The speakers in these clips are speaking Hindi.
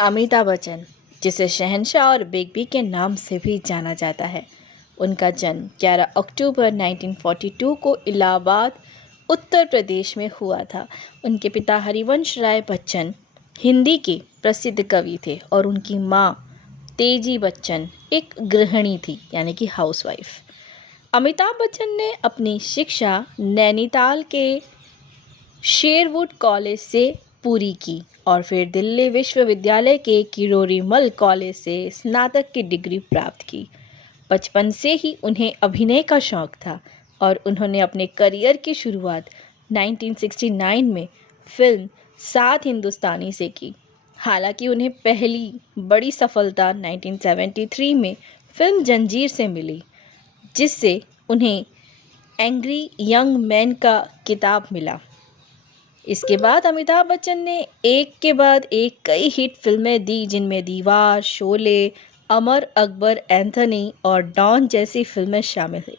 अमिताभ बच्चन, जिसे शहंशाह और बिग बी के नाम से भी जाना जाता है, उनका जन्म 11 अक्टूबर 1942 को इलाहाबाद, उत्तर प्रदेश में हुआ था। उनके पिता हरिवंश राय बच्चन हिंदी के प्रसिद्ध कवि थे और उनकी माँ तेजी बच्चन एक गृहिणी थी, यानी कि हाउसवाइफ। अमिताभ बच्चन ने अपनी शिक्षा नैनीताल के शेरवुड कॉलेज से पूरी की और फिर दिल्ली विश्वविद्यालय के किरोरी मल कॉलेज से स्नातक की डिग्री प्राप्त की। बचपन से ही उन्हें अभिनय का शौक था और उन्होंने अपने करियर की शुरुआत 1969 में फिल्म सात हिंदुस्तानी से की। हालांकि उन्हें पहली बड़ी सफलता 1973 में फिल्म जंजीर से मिली, जिससे उन्हें एंग्री यंग मैन का खिताब मिला। इसके बाद अमिताभ बच्चन ने एक के बाद एक कई हिट फिल्में दी, जिनमें दीवार, शोले, अमर अकबर एंथनी और डॉन जैसी फिल्में शामिल हुई।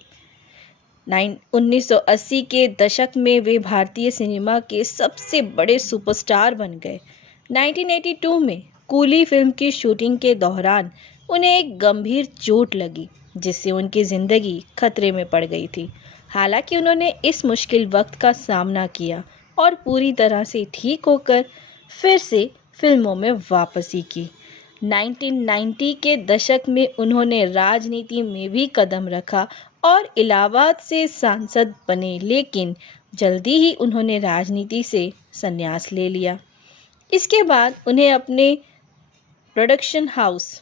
1980 के दशक में वे भारतीय सिनेमा के सबसे बड़े सुपरस्टार बन गए। 1982 में कूली फिल्म की शूटिंग के दौरान उन्हें एक गंभीर चोट लगी, जिससे उनकी ज़िंदगी खतरे में पड़ गई थी। हालांकि उन्होंने इस मुश्किल वक्त का सामना किया और पूरी तरह से ठीक होकर फिर से फिल्मों में वापसी की। 1990 के दशक में उन्होंने राजनीति में भी कदम रखा और इलाहाबाद से सांसद बने, लेकिन जल्दी ही उन्होंने राजनीति से संन्यास ले लिया। इसके बाद उन्हें अपने प्रोडक्शन हाउस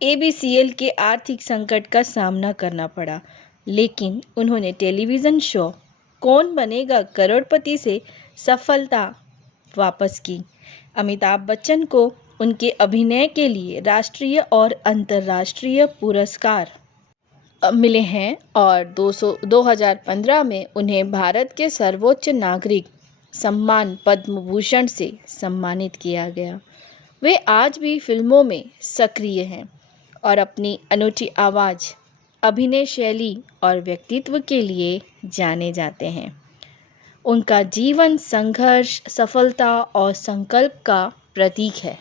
ABCL के आर्थिक संकट का सामना करना पड़ा, लेकिन उन्होंने टेलीविज़न शो कौन बनेगा करोड़पति से सफलता वापस की। अमिताभ बच्चन को उनके अभिनय के लिए राष्ट्रीय और अंतर्राष्ट्रीय पुरस्कार मिले हैं और 2015 में उन्हें भारत के सर्वोच्च नागरिक सम्मान पद्म भूषण से सम्मानित किया गया। वे आज भी फिल्मों में सक्रिय हैं और अपनी अनूठी आवाज़, अभिनय शैली और व्यक्तित्व के लिए जाने जाते हैं। उनका जीवन संघर्ष, सफलता और संकल्प का प्रतीक है।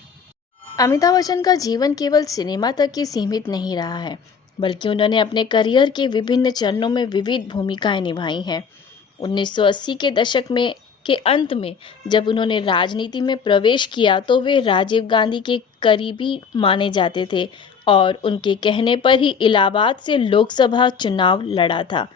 अमिताभ बच्चन का जीवन केवल सिनेमा तक ही सीमित नहीं रहा है, बल्कि उन्होंने अपने करियर के विभिन्न चरणों में विविध भूमिकाएं निभाई हैं। 1980 के दशक में के अंत में जब उन्होंने राजनीति में प्रवेश किया, तो वे राजीव गांधी के करीबी माने जाते थे और उनके कहने पर ही इलाहाबाद से लोकसभा चुनाव लड़ा था।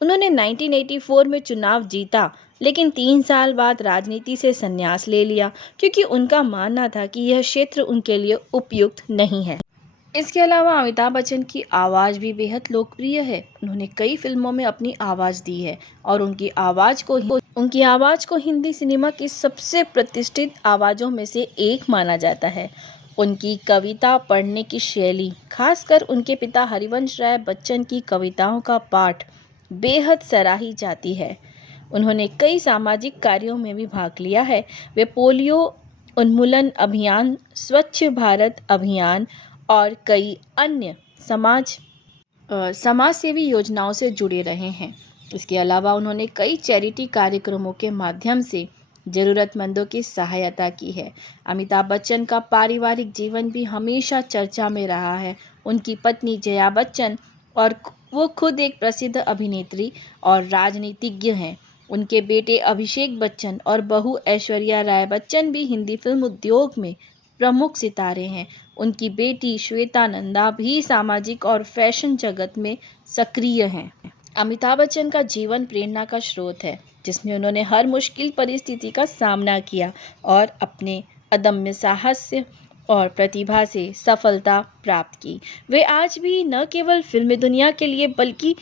उन्होंने 1984 में चुनाव जीता, लेकिन 3 साल बाद राजनीति से संन्यास ले लिया, क्योंकि उनका मानना था कि यह क्षेत्र उनके लिए उपयुक्त नहीं है। इसके अलावा अमिताभ बच्चन की आवाज़ भी बेहद लोकप्रिय है। उन्होंने कई फिल्मों में अपनी आवाज़ दी है और उनकी आवाज़ को हिंदी सिनेमा की सबसे प्रतिष्ठित आवाज़ों में से एक माना जाता है। उनकी कविता पढ़ने की शैली, खासकर उनके पिता हरिवंश राय बच्चन की कविताओं का पाठ बेहद सराही जाती है। उन्होंने कई सामाजिक कार्यों में भी भाग लिया है। वे पोलियो उन्मूलन अभियान, स्वच्छ भारत अभियान और कई अन्य समाज सेवी योजनाओं से जुड़े रहे हैं। इसके अलावा उन्होंने कई चैरिटी कार्यक्रमों के माध्यम से ज़रूरतमंदों की सहायता की है। अमिताभ बच्चन का पारिवारिक जीवन भी हमेशा चर्चा में रहा है। उनकी पत्नी जया बच्चन और वो खुद एक प्रसिद्ध अभिनेत्री और राजनीतिज्ञ हैं। उनके बेटे अभिषेक बच्चन और बहू ऐश्वर्या राय बच्चन भी हिंदी फिल्म उद्योग में प्रमुख सितारे हैं। उनकी बेटी श्वेता नंदा भी सामाजिक और फैशन जगत में सक्रिय हैं। अमिताभ बच्चन का जीवन प्रेरणा का स्रोत है, जिसमें उन्होंने हर मुश्किल परिस्थिति का सामना किया और अपने अदम्य साहस और प्रतिभा से सफलता प्राप्त की। वे आज भी न केवल फिल्मी दुनिया के लिए, बल्कि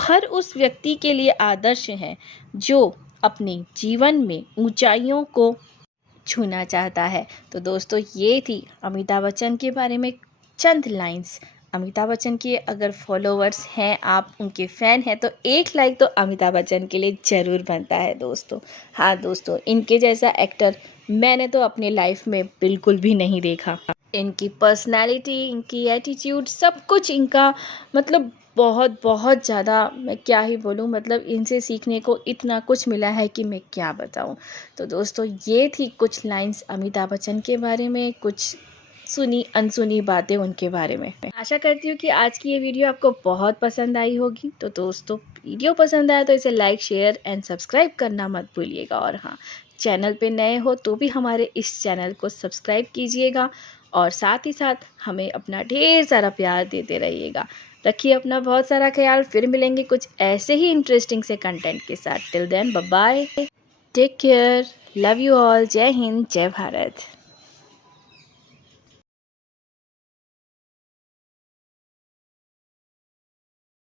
हर उस व्यक्ति के लिए आदर्श हैं जो अपने जीवन में ऊंचाइयों को छूना चाहता है। तो दोस्तों, ये थी अमिताभ बच्चन के बारे में चंद लाइंस। अमिताभ बच्चन के अगर फॉलोवर्स हैं, आप उनके फ़ैन हैं, तो एक लाइक तो अमिताभ बच्चन के लिए ज़रूर बनता है दोस्तों। हाँ दोस्तों, इनके जैसा एक्टर मैंने तो अपनी लाइफ में बिल्कुल भी नहीं देखा। इनकी पर्सनैलिटी, इनकी एटीट्यूड, सब कुछ इनका मतलब बहुत बहुत ज़्यादा, मैं क्या ही बोलूँ, मतलब इनसे सीखने को इतना कुछ मिला है कि मैं क्या बताऊँ। तो दोस्तों, ये थी कुछ लाइन्स अमिताभ बच्चन के बारे में, कुछ सुनी अनसुनी बातें उनके बारे में। आशा करती हूँ कि आज की ये वीडियो आपको बहुत पसंद आई होगी। तो दोस्तों, वीडियो पसंद आया तो इसे लाइक, शेयर एंड सब्सक्राइब करना मत भूलिएगा। और हाँ, चैनल पे नए हो तो भी हमारे इस चैनल को सब्सक्राइब कीजिएगा और साथ ही साथ हमें अपना ढेर सारा प्यार देते रहिएगा। रखिए अपना बहुत सारा ख्याल। फिर मिलेंगे कुछ ऐसे ही इंटरेस्टिंग से कंटेंट के साथ। Till then, bye bye, take care, love you all, जय हिंद, जय भारत।